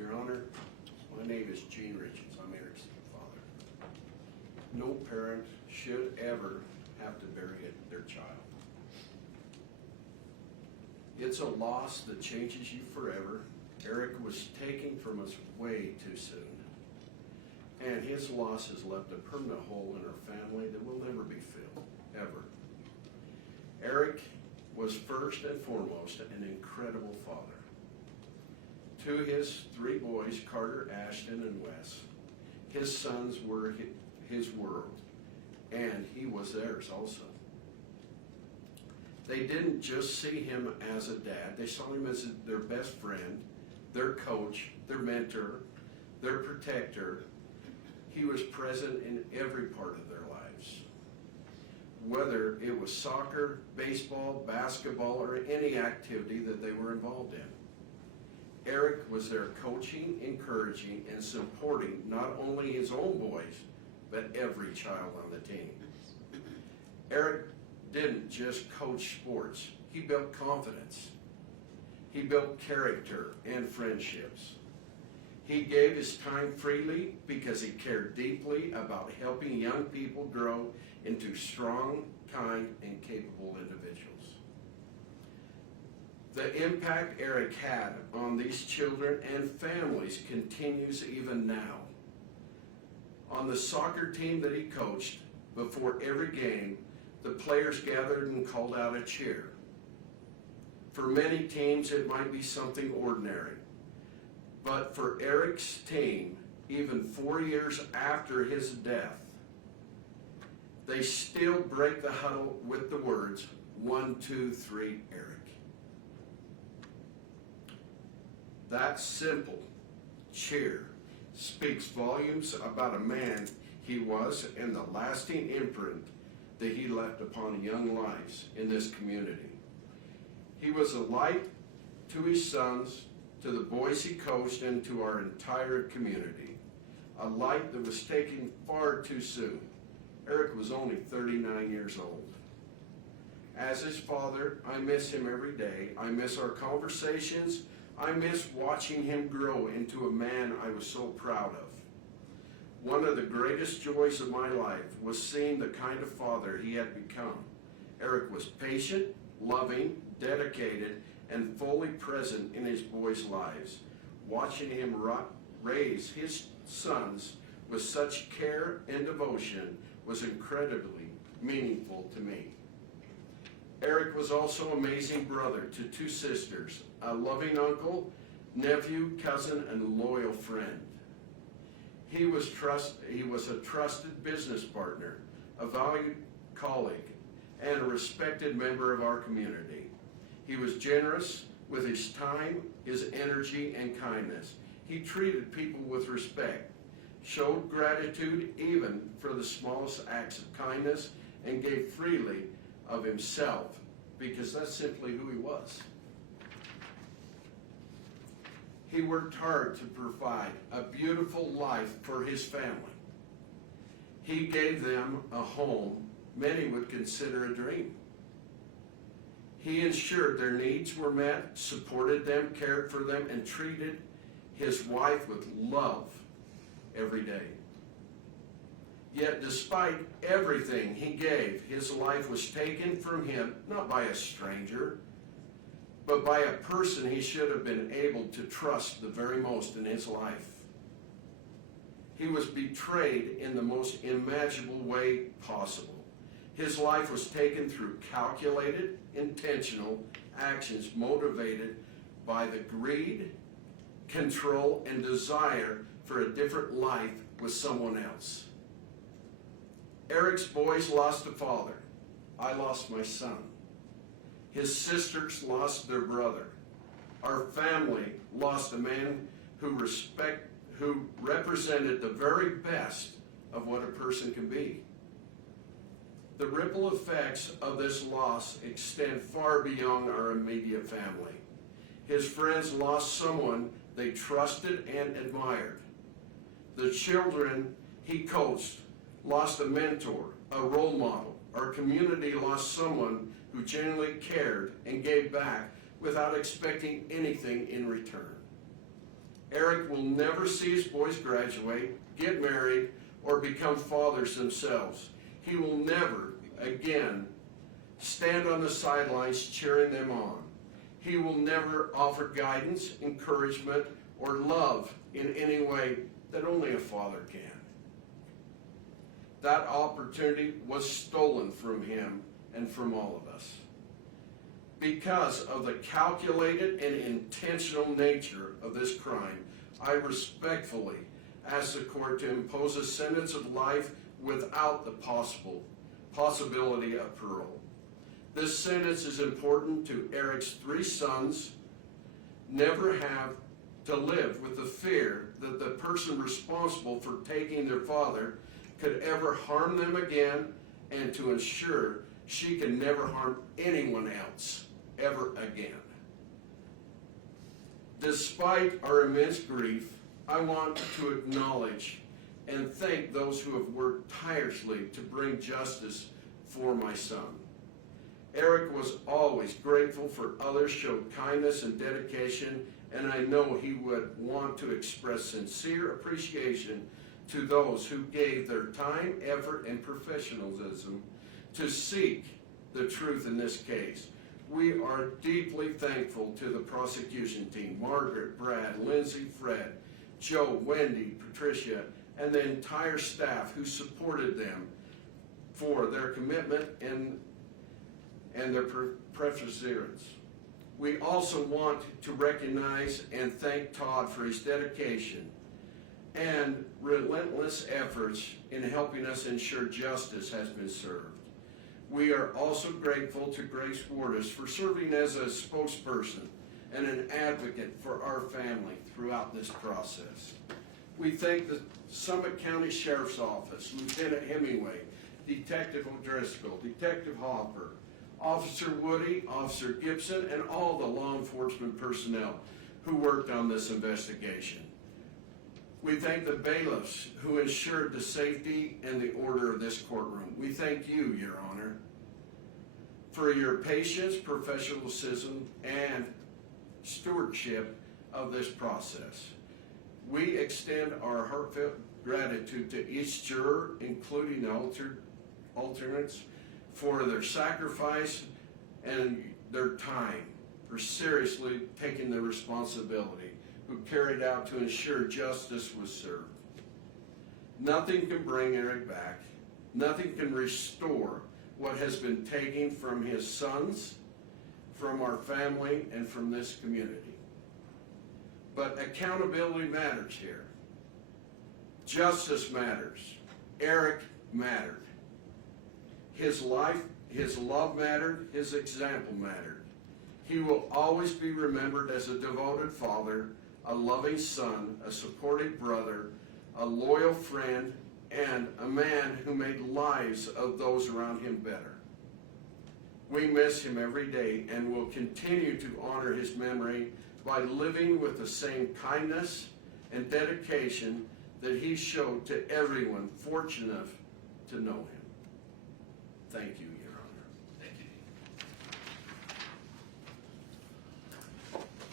Your Honor, my name is Richins. I'm Eric's father. No parent should ever have to bury their child. It's a loss that changes you forever. Eric was taken from us way too soon, and his loss has left a permanent hole in our family that will never be filled, ever. Eric was first and foremost an incredible father. To his three boys, Carter, Ashton, and Wes, his sons were his world, and he was theirs also. They didn't just see him as a dad, they saw him as their best friend, their coach, their mentor, their protector. He was present in every part of their lives. Whether it was soccer, baseball, basketball, or any activity that they were involved in. Eric was there coaching, encouraging, and supporting not only his own boys, but every child on the team. Eric didn't just coach sports, he built confidence. He built character and friendships. He gave his time freely because he cared deeply about helping young people grow into strong, kind, and capable individuals. The impact Eric had on these children and families continues even now. On the soccer team that he coached, before every game, the players gathered and called out a cheer. For many teams, it might be something ordinary. But for Eric's team, even 4 years after his death, they still break the huddle with the words, 1, 2, 3, Eric. That simple cheer speaks volumes about a man he was and the lasting imprint that he left upon young lives in this community. He was a light to his sons, to the boys he coached, and to our entire community. A light that was taken far too soon. Eric was only 39 years old. As his father, I miss him every day. I miss our conversations. I miss watching him grow into a man I was so proud of. One of the greatest joys of my life was seeing the kind of father he had become. Eric was patient, loving, dedicated, and fully present in his boys' lives. Watching him raise his sons with such care and devotion was incredibly meaningful to me. Eric was also an amazing brother to two sisters, a loving uncle, nephew, cousin, and loyal friend. He was a trusted business partner, a valued colleague, and a respected member of our community. He was generous with his time, his energy, and kindness. He treated people with respect, showed gratitude even for the smallest acts of kindness, and gave freely of himself, because that's simply who he was. He worked hard to provide a beautiful life for his family. He gave them a home many would consider a dream. He ensured their needs were met, supported them, cared for them, and treated his wife with love every day. Yet despite everything he gave, his life was taken from him, not by a stranger, but by a person he should have been able to trust the very most in his life. He was betrayed in the most imaginable way possible. His life was taken through calculated, intentional actions motivated by the greed, control, and desire for a different life with someone else. Eric's boys lost a father. I lost my son. His sisters lost their brother. Our family lost a man who represented the very best of what a person can be. The ripple effects of this loss extend far beyond our immediate family. His friends lost someone they trusted and admired. The children he coached lost a mentor, a role model. Our community lost someone who genuinely cared and gave back without expecting anything in return. Eric will never see his boys graduate, get married, or become fathers themselves. He will never, again, stand on the sidelines cheering them on. He will never offer guidance, encouragement, or love in any way that only a father can. That opportunity was stolen from him and from all of us. Because of the calculated and intentional nature of this crime, I respectfully ask the court to impose a sentence of life without the possibility of parole. This sentence is important to Eric's 3 sons never have to live with the fear that the person responsible for taking their father could ever harm them again, and to ensure she can never harm anyone else ever again. Despite our immense grief, I want to acknowledge and thank those who have worked tirelessly to bring justice for my son. Eric was always grateful for others, showed kindness and dedication, and I know he would want to express sincere appreciation to those who gave their time, effort, and professionalism to seek the truth in this case. We are deeply thankful to the prosecution team, Margaret, Brad, Lindsay, Fred, Joe, Wendy, Patricia, and the entire staff who supported them for their commitment and their perseverance. We also want to recognize and thank Todd for his dedication and relentless efforts in helping us ensure justice has been served. We are also grateful to Grace Wardis for serving as a spokesperson and an advocate for our family throughout this process. We thank the Summit County Sheriff's Office, Lieutenant Hemingway, Detective O'Driscoll, Detective Hopper, Officer Woody, Officer Gibson, and all the law enforcement personnel who worked on this investigation. We thank the bailiffs who ensured the safety and the order of this courtroom. We thank you, Your Honor, for your patience, professionalism, and stewardship of this process. We extend our heartfelt gratitude to each juror, including the alternates, for their sacrifice and their time, for seriously taking the responsibility, who carried out to ensure justice was served. Nothing can bring Eric back. Nothing can restore what has been taken from his sons, from our family, and from this community. But accountability matters here. Justice matters. Eric mattered. His life, his love mattered, his example mattered. He will always be remembered as a devoted father, a loving son, a supportive brother, a loyal friend, and a man who made lives of those around him better. We miss him every day and will continue to honor his memory by living with the same kindness and dedication that he showed to everyone fortunate enough to know him. Thank you.